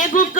é com